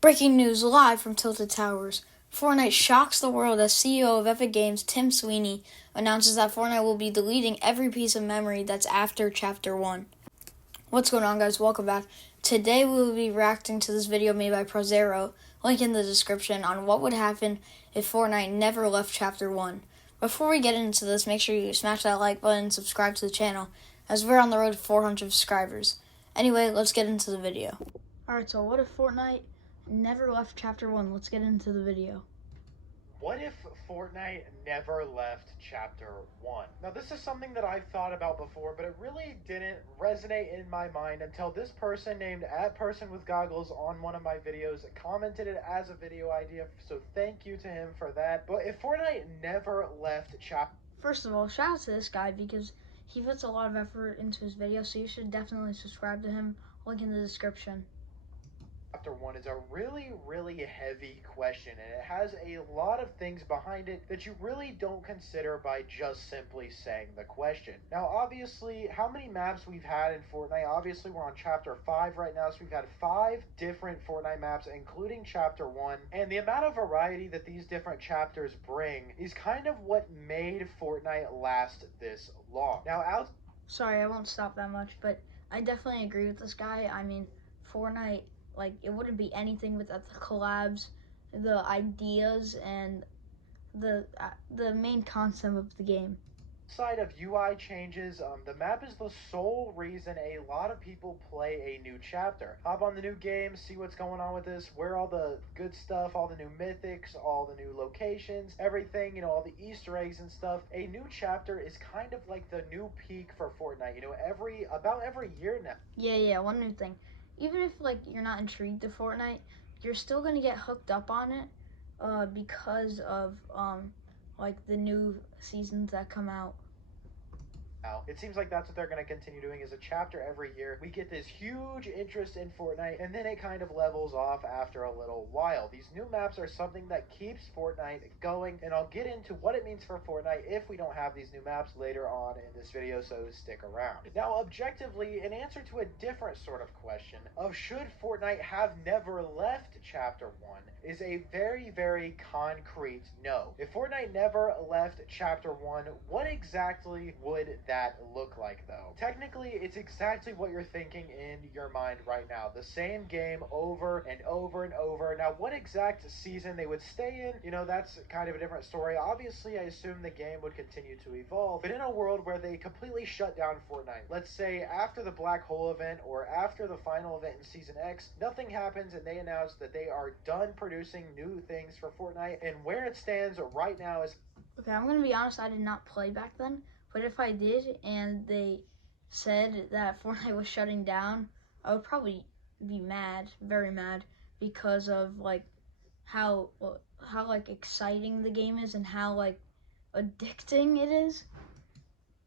Breaking news live from Tilted Towers. Fortnite shocks the world as CEO of Epic Games Tim Sweeney announces that Fortnite will be deleting every piece of memory that's after Chapter 1. What's going on, guys? Welcome back. Today we will be reacting to this video made by Prozero, link in the description, on what would happen if Fortnite never left Chapter 1. Before we get into this, make sure you smash that like button and subscribe to the channel, as we're on the road to 400 subscribers. Anyway, let's get into the video. Alright, so what if Fortnite never left Chapter 1? Let's get into the video. What if Fortnite never left Chapter 1? Now, this is something that I've thought about before, but it really didn't resonate in my mind until this person named @personwithgoggles on one of my videos commented it as a video idea, so thank you to him for that. But if Fortnite never left Chapter... First of all, shout out to this guy because he puts a lot of effort into his videos, so you should definitely subscribe to him. Link in the description. Chapter 1 is a really heavy question, and it has a lot of things behind it that you really don't consider by just simply saying the question. Now, obviously, how many maps we've had in Fortnite? Obviously, we're on Chapter 5 right now, so we've had 5 different Fortnite maps, including Chapter 1, and the amount of variety that these different chapters bring is kind of what made Fortnite last this long. Now, Sorry, I won't stop that much, but I definitely agree with this guy. I mean, Fortnite, like, it wouldn't be anything without the collabs, the ideas, and the main concept of the game. Outside of UI changes, the map is the sole reason a lot of people play a new chapter. Hop on the new game, see what's going on with this, where all the good stuff, all the new mythics, all the new locations, everything, all the Easter eggs and stuff. A new chapter is kind of like the new peak for Fortnite, about every year now. Yeah, one new thing. Even if, like, you're not intrigued to Fortnite, you're still gonna get hooked up on it because of, like, the new seasons that come out. It seems like that's what they're going to continue doing, is a chapter every year. We get this huge interest in Fortnite, and then it kind of levels off after a little while. These new maps are something that keeps Fortnite going, and I'll get into what it means for Fortnite if we don't have these new maps later on in this video, so stick around. Now, objectively, in answer to a different sort of question of should Fortnite have never left Chapter 1 is a very concrete no. If Fortnite never left Chapter 1, what exactly would that look like, though? Technically, it's exactly what you're thinking in your mind right now. The same game over and over and over. Now, what exact season they would stay in, that's kind of a different story. Obviously, I assume the game would continue to evolve, but in a world where they completely shut down Fortnite, let's say after the Black Hole event or after the final event in Season X, nothing happens and they announce that they are done producing new things for Fortnite, and where it stands right now is... Okay, I'm gonna be honest, I did not play back then. But if I did and they said that Fortnite was shutting down, I would probably be mad, very mad, because of like how like exciting the game is and how like addicting it is.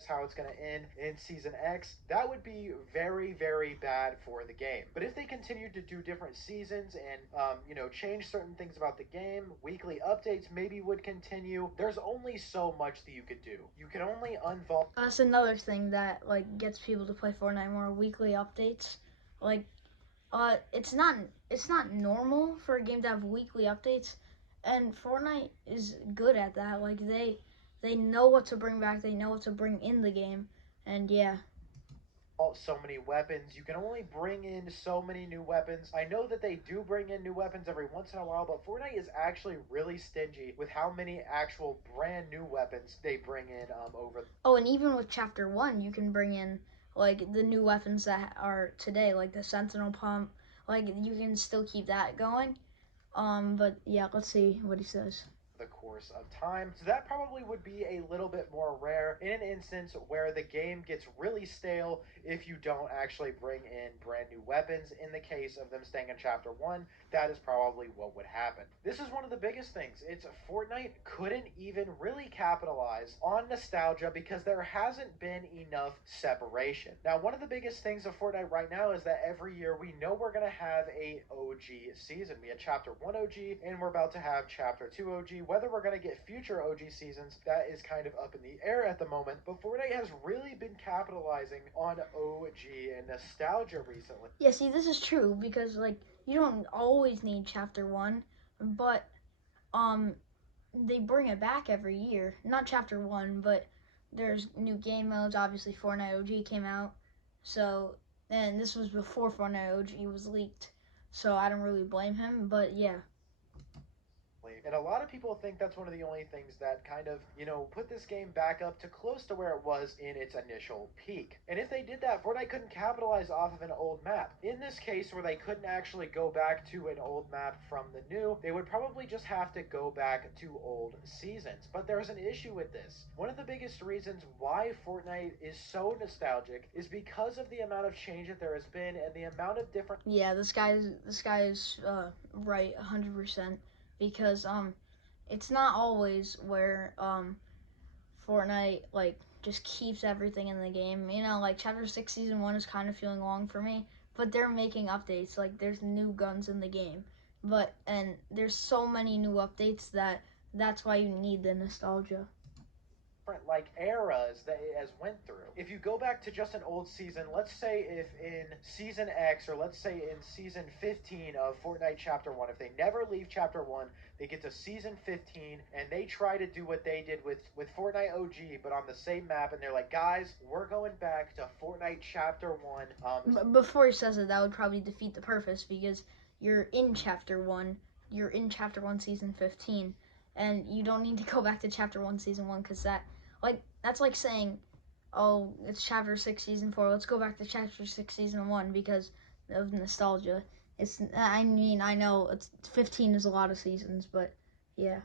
How it's going to end in Season X, that would be very bad for the game. But if they continue to do different seasons and change certain things about the game, weekly updates maybe would continue. There's only so much that you could do. You can only unvault... That's another thing that like gets people to play Fortnite more, weekly updates. Like it's not normal for a game to have weekly updates, and Fortnite is good at that. Like they know what to bring back, they know what to bring in the game, and yeah. So many weapons. You can only bring in so many new weapons. I know that they do bring in new weapons every once in a while, but Fortnite is actually really stingy with how many actual brand new weapons they bring in over... Oh, and even with Chapter 1, you can bring in like the new weapons that are today, like the Sentinel Pump. Like you can still keep that going. But yeah, let's see what he says. The course of time. So that probably would be a little bit more rare in an instance where the game gets really stale if you don't actually bring in brand new weapons. In the case of them staying in Chapter 1, that is probably what would happen. This is one of the biggest things. It's Fortnite couldn't even really capitalize on nostalgia because there hasn't been enough separation. Now, one of the biggest things of Fortnite right now is that every year we know we're going to have a OG season. We had Chapter 1 OG, and we're about to have Chapter 2 OG. whether we're going to get future OG seasons, that is kind of up in the air at the moment. But Fortnite has really been capitalizing on OG and nostalgia recently. Yeah, see, this is true because like you don't always need Chapter 1, but they bring it back every year. Not Chapter 1, but there's new game modes. Obviously, Fortnite OG came out, so and this was before Fortnite OG was leaked, so I don't really blame him. But yeah. And a lot of people think that's one of the only things that kind of, put this game back up to close to where it was in its initial peak. And if they did that, Fortnite couldn't capitalize off of an old map. In this case, where they couldn't actually go back to an old map from the new, they would probably just have to go back to old seasons. But there's an issue with this. One of the biggest reasons why Fortnite is so nostalgic is because of the amount of change that there has been and the amount of different... Yeah, this guy is right 100%. Because it's not always where Fortnite like just keeps everything in the game. Like Chapter 6 Season 1 is kind of feeling long for me, but they're making updates. Like there's new guns in the game, and there's so many new updates that's why you need the nostalgia. Like eras that it has went through. If you go back to just an old season, let's say if in season X or let's say in season 15 of Fortnite Chapter 1, if they never leave Chapter 1, they get to season 15 and they try to do what they did with Fortnite OG but on the same map, and they're like, guys, we're going back to Fortnite Chapter 1. Before he says it, that would probably defeat the purpose because you're in Chapter 1. You're in Chapter 1 Season 15, and you don't need to go back to Chapter 1 Season 1 because that's like saying, oh, it's Chapter 6 Season 4, let's go back to Chapter 6 Season 1 because of nostalgia. I know 15 is a lot of seasons, but yeah.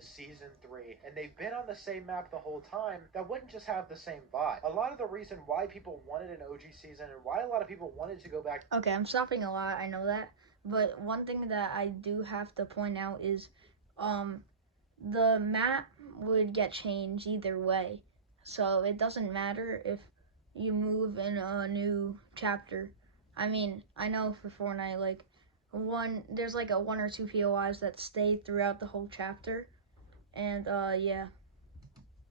Season 3, and they've been on the same map the whole time, that wouldn't just have the same vibe. A lot of the reason why people wanted an OG season and why a lot of people wanted to go back... Okay, I'm stopping a lot, I know that, but one thing that I do have to point out is the map would get changed either way, so it doesn't matter if you move in a new chapter. I mean, I know for Fortnite, like there's like a 1 or 2 POIs that stay throughout the whole chapter, and yeah.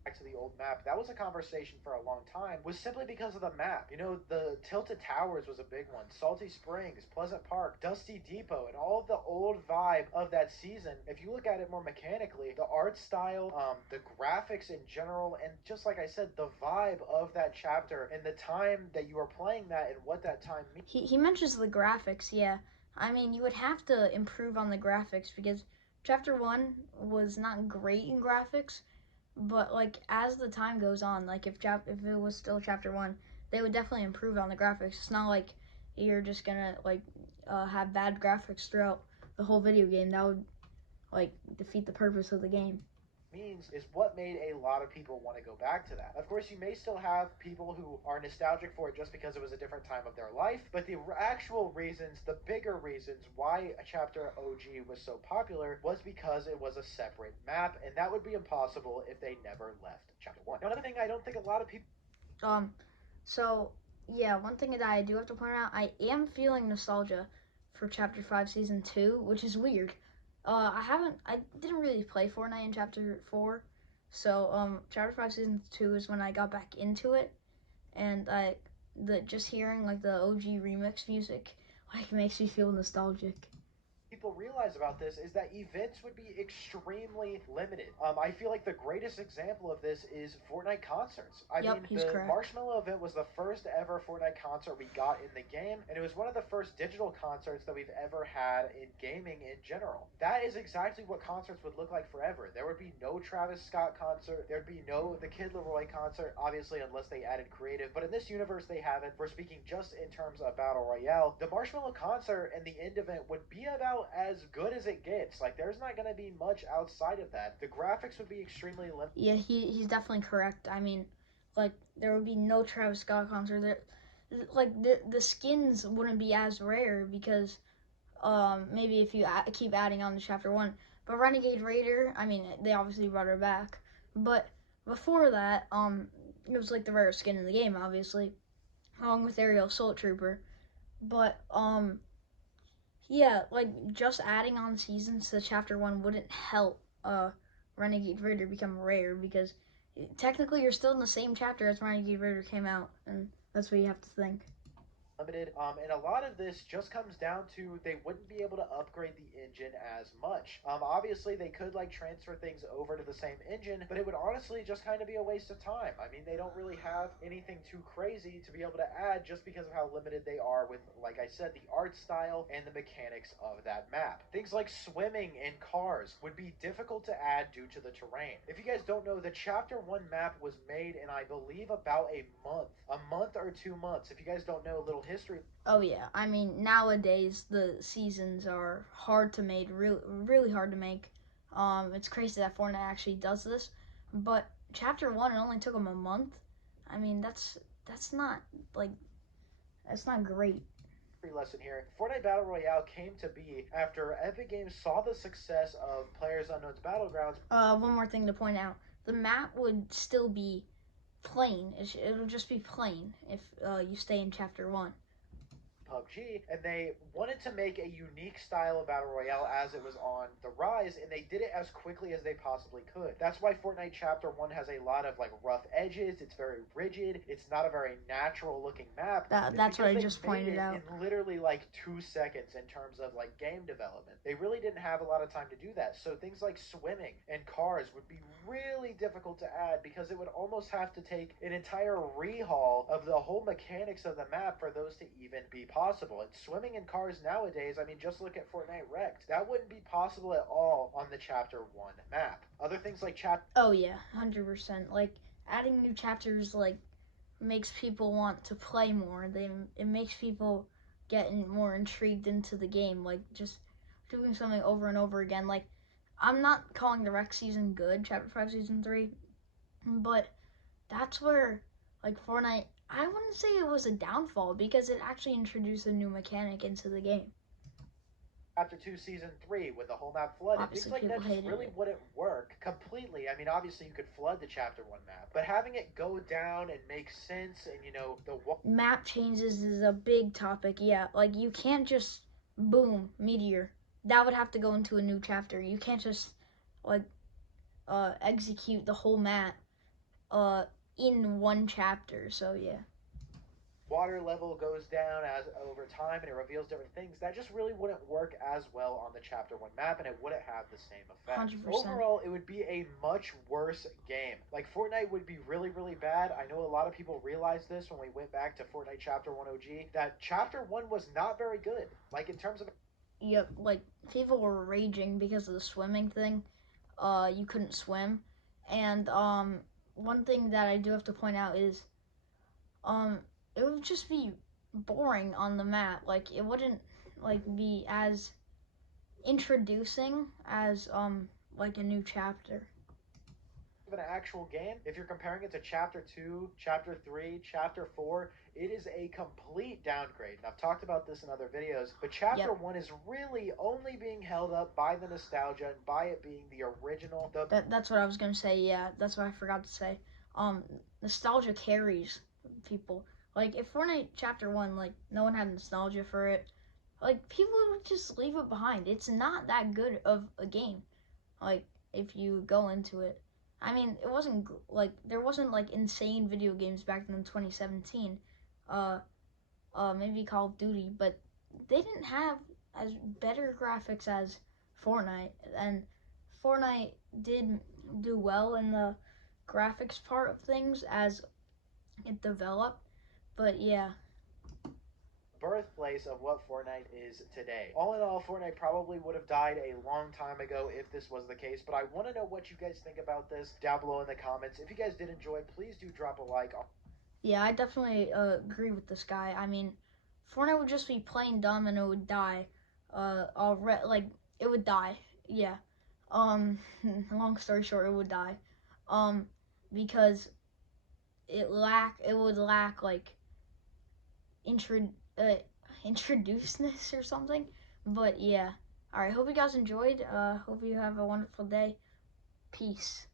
Back to the old map, that was a conversation for a long time, was simply because of the map. The Tilted Towers was a big one, Salty Springs, Pleasant Park, Dusty Depot, and all of the old vibe of that season. If you look at it more mechanically, the art style, the graphics in general, and just like I said, the vibe of that chapter and the time that you are playing that and what that time means. He mentions the graphics, yeah. I mean, you would have to improve on the graphics because Chapter 1 was not great in graphics, but like as the time goes on, like if it was still Chapter 1, they would definitely improve on the graphics. It's not like you're just gonna like have bad graphics throughout the whole video game. That would like defeat the purpose of the game. Means is what made a lot of people want to go back to that. Of course, you may still have people who are nostalgic for it just because it was a different time of their life, but the actual reasons, the bigger reasons why a Chapter OG was so popular was because it was a separate map, and that would be impossible if they never left Chapter 1. Now, another thing I don't think a lot of people... So, yeah, one thing that I do have to point out, I am feeling nostalgia for Chapter 5 Season 2, which is weird. I didn't really play Fortnite in Chapter 4, so Chapter 5 Season 2 is when I got back into it, and just hearing like the OG remix music like makes me feel nostalgic. People realize about this is that events would be extremely limited. I feel like the greatest example of this is Fortnite concerts. The correct. Marshmallow event was the first ever Fortnite concert we got in the game, and it was one of the first digital concerts that we've ever had in gaming in general. That is exactly what concerts would look like forever. There would be no Travis Scott concert, there'd be no The Kid Laroi concert, obviously unless they added creative, but in this universe they haven't. We're speaking just in terms of Battle Royale. The Marshmallow concert and the end event would be about as good as it gets. Like, there's not going to be much outside of that. The graphics would be extremely limited. Yeah, he's definitely correct. I mean, like, there would be no Travis Scott concert. Like, the skins wouldn't be as rare because maybe if you keep adding on to Chapter 1. But Renegade Raider, I mean, they obviously brought her back. But before that, it was like the rarest skin in the game, obviously, along with Aerial Assault Trooper. But yeah, like just adding on seasons to Chapter 1 wouldn't help Renegade Raider become rare, because technically you're still in the same chapter as Renegade Raider came out, and that's what you have to think. Limited. And a lot of this just comes down to they wouldn't be able to upgrade the engine as much. Obviously they could like transfer things over to the same engine, but it would honestly just kind of be a waste of time. I mean, they don't really have anything too crazy to be able to add just because of how limited they are with, like I said, the art style and the mechanics of that map. Things like swimming and cars would be difficult to add due to the terrain. If you guys don't know, the Chapter 1 map was made in, I believe, about a month or 2 months. If you guys don't know a little history. Oh yeah, I mean, nowadays the seasons are hard to make, really hard to make. It's crazy that Fortnite actually does this, but Chapter 1, it only took them a month. I mean, that's not like that's not great. Lesson here. Fortnite Battle Royale came to be after Epic Games saw the success of PlayerUnknown's Battlegrounds. One more thing to point out: the map would still be plain. It'll just be plain if you stay in Chapter 1. PUBG, and they wanted to make a unique style of battle royale as it was on the rise, and they did it as quickly as they possibly could. That's why Fortnite Chapter 1 has a lot of like rough edges. It's very rigid. It's not a very natural looking map. That's what I just pointed out. In literally like 2 seconds in terms of like game development. They really didn't have a lot of time to do that. So things like swimming and cars would be really difficult to add, because it would almost have to take an entire rehaul of the whole mechanics of the map for those to even be possible. And swimming in cars nowadays, I mean, just look at Fortnite Wrecked. That wouldn't be possible at all on the Chapter 1 map. Other things like Oh yeah, 100%. Like, adding new chapters, like, makes people want to play more. It makes people get more intrigued into the game. Like, just doing something over and over again. Like, I'm not calling the Wreck season good, Chapter 5 Season 3, but that's where, like, Fortnite, I wouldn't say it was a downfall, because it actually introduced a new mechanic into the game. Chapter 2 Season 3 with the whole map flooded. Obviously, things like that just really it wouldn't work completely. I mean, obviously you could flood the Chapter 1 map, but having it go down and make sense, and you know, the map changes is a big topic. Yeah, like, you can't just boom meteor. That would have to go into a new chapter. You can't just like execute the whole map in one chapter. So yeah. Water level goes down as over time and it reveals different things. That just really wouldn't work as well on the Chapter 1 map, and it wouldn't have the same effect. 100%. Overall, it would be a much worse game. Like, Fortnite would be really, really bad. I know a lot of people realized this when we went back to Fortnite Chapter 1 OG, that Chapter 1 was not very good. Like, in terms of... Yep, like, people were raging because of the swimming thing. You couldn't swim. And one thing that I do have to point out is it would just be boring on the map. Like, it wouldn't like be as introducing as like a new chapter. An actual game, if you're comparing it to Chapter 2, Chapter 3, Chapter 4, it is a complete downgrade. And I've talked about this in other videos, but Chapter 1 is really only being held up by the nostalgia and by it being the original. That's what I was going to say, yeah. That's what I forgot to say. Nostalgia carries people. Like, if Fortnite Chapter 1, like, no one had nostalgia for it, like, people would just leave it behind. It's not that good of a game, like, if you go into it. I mean, it wasn't, like, there wasn't, like, insane video games back then in 2017. Maybe Call of Duty, but they didn't have as better graphics as Fortnite. And Fortnite did do well in the graphics part of things as it developed. But yeah. Birthplace of what Fortnite is today. All in all, Fortnite probably would have died a long time ago if this was the case, but I want to know what you guys think about this down below in the comments. If you guys did enjoy, please do drop a like. Yeah, I definitely agree with this guy. I mean, Fortnite would just be plain dumb and it would die. Like, it would die. Yeah. Long story short, it would die. Because it would lack like introduceness or something. But yeah. All right. Hope you guys enjoyed. Hope you have a wonderful day. Peace.